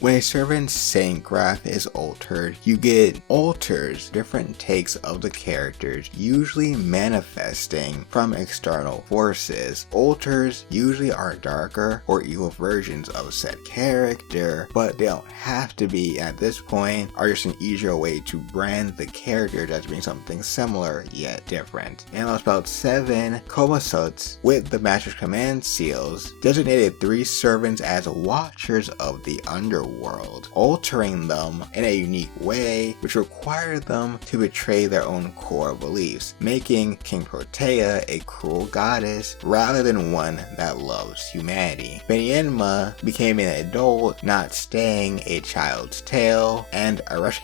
When a servant's saint graph is altered, you get alters, different takes of the characters, usually manifesting from external forces. Alters usually are darker or evil versions of said character, but they don't have to be at this point, are just an easier way to brand the characters as being something similar yet different. In Lostbelt 7, Komasots, with the Master's Command seals, designated 3 servants as watchers of the underworld, altering them in a unique way which required them to betray their own core beliefs, making King Protea a cruel goddess rather than one that loves humanity. Beni-enma became an adult, not staying a child's tale, and Eresh,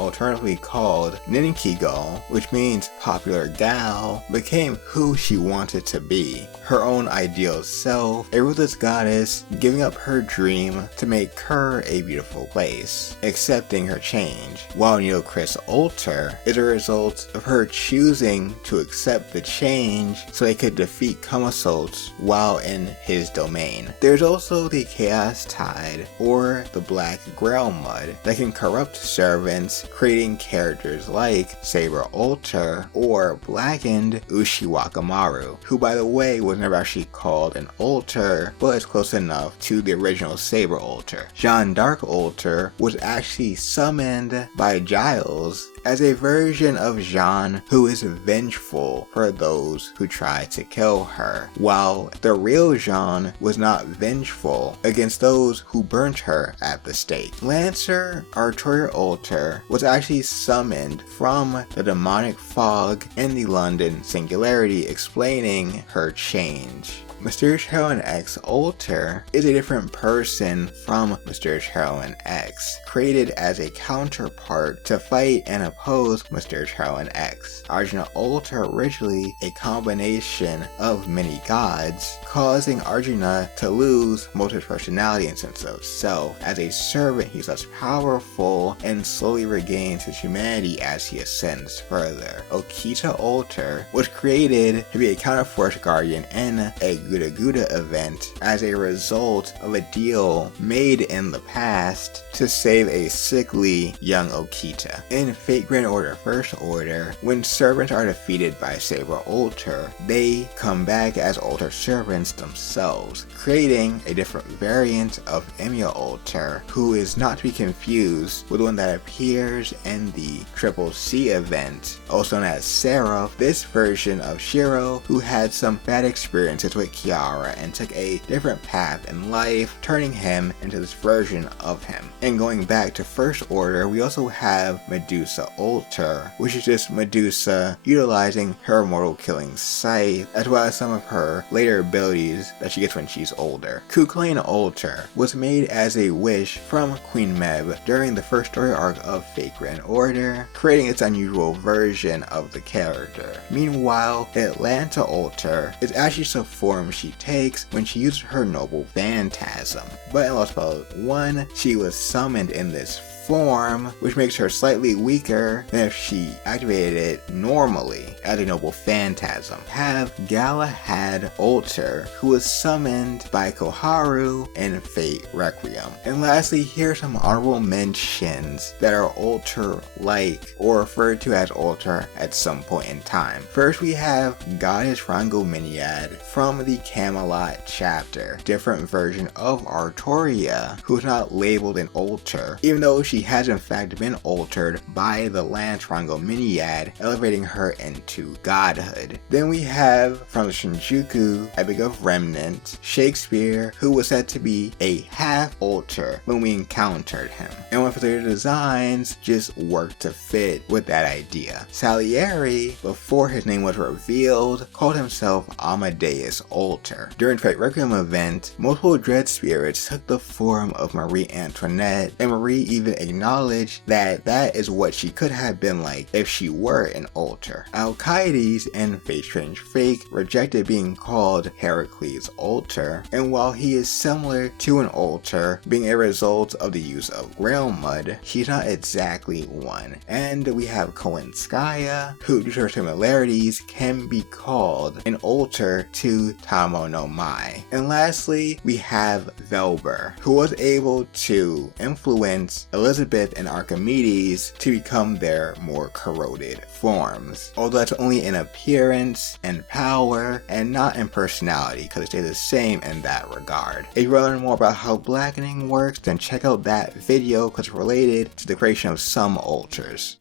alternatively called Ninkigal, which means popular gal, became who she wanted to be, her own ideal self, a ruthless goddess giving up her dream to make her a beautiful place, accepting her change, while Neocris Alter is a result of her choosing to accept the change so they could defeat Komasots while in his domain. There's also the Chaos Tide, or the Black Grail Mud, that can corrupt servants, creating characters like Saber Alter or Blackened Ushiwakamaru, who by the way was never actually called an Alter, but is close enough to the original Saber Alter. Jeanne d'Arc Alter was actually summoned by Giles as a version of Jeanne who is vengeful for those who try to kill her, while the real Jeanne was not vengeful against those who burnt her at the stake. Lancer Artorial Alter was actually summoned from the demonic fog in the London Singularity, explaining her change. Mysterious Heroine X Alter is a different person from Mysterious Heroine X, created as a counterpart to fight and oppose Mysterious Heroine X. Arjuna Alter, originally a combination of many gods, causing Arjuna to lose most of his personality and sense of self. As a servant, he's less powerful and slowly regains his humanity as he ascends further. Okita Alter was created to be a counterforce guardian in a Guda Guda event as a result of a deal made in the past to save a sickly young Okita. In Fate Grand Order First Order, when servants are defeated by Saber Alter, they come back as Alter servants themselves, creating a different variant of Emiya Alter, who is not to be confused with the one that appears in the Triple C event, also known as Seraph. This version of Shiro, who had some bad experiences with Kiara and took a different path in life, turning him into this version of him. And going back to First Order, we also have Medusa Alter, which is just Medusa utilizing her immortal killing scythe, as well as some of her later abilities that she gets when she's older. Kukulane Alter was made as a wish from Queen Meb during the first story arc of Fate Grand Order, creating its unusual version of the character. Meanwhile, Atlanta Alter is actually just a form she takes when she uses her noble phantasm, but in Lostbelt 1, she was summoned in this form, which makes her slightly weaker than if she activated it normally as a noble phantasm. Have Galahad Alter, who was summoned by Koharu in Fate Requiem. And lastly, here are some honorable mentions that are Alter-like, or referred to as Alter at some point in time. First, we have Goddess Rangominiad from the Camelot chapter, different version of Artoria, who is not labeled an Alter, even though she has in fact been altered by the Lance Rangominiad, elevating her into godhood. Then we have from the Shinjuku Epic of Remnant, Shakespeare, who was said to be a half Alter when we encountered him, and one of their designs just worked to fit with that idea. Salieri, before his name was revealed, called himself Amadeus Alter. During Fate Requiem event, multiple dread spirits took the form of Marie Antoinette, and Marie even acknowledge that that is what she could have been like if she were an alter. Alcides in Fate Strange Fake rejected being called Heracles' alter, and while he is similar to an alter, being a result of the use of Grail Mud, she's not exactly one. And we have Koenskaya, who due to her similarities can be called an alter to Tamo no Mai. And lastly, we have Velber, who was able to influence Elizabeth and Archimedes to become their more corroded forms, although that's only in appearance and power and not in personality, because they stay the same in that regard. If you want to learn more about how blackening works, then check out that video because it's related to the creation of some alters.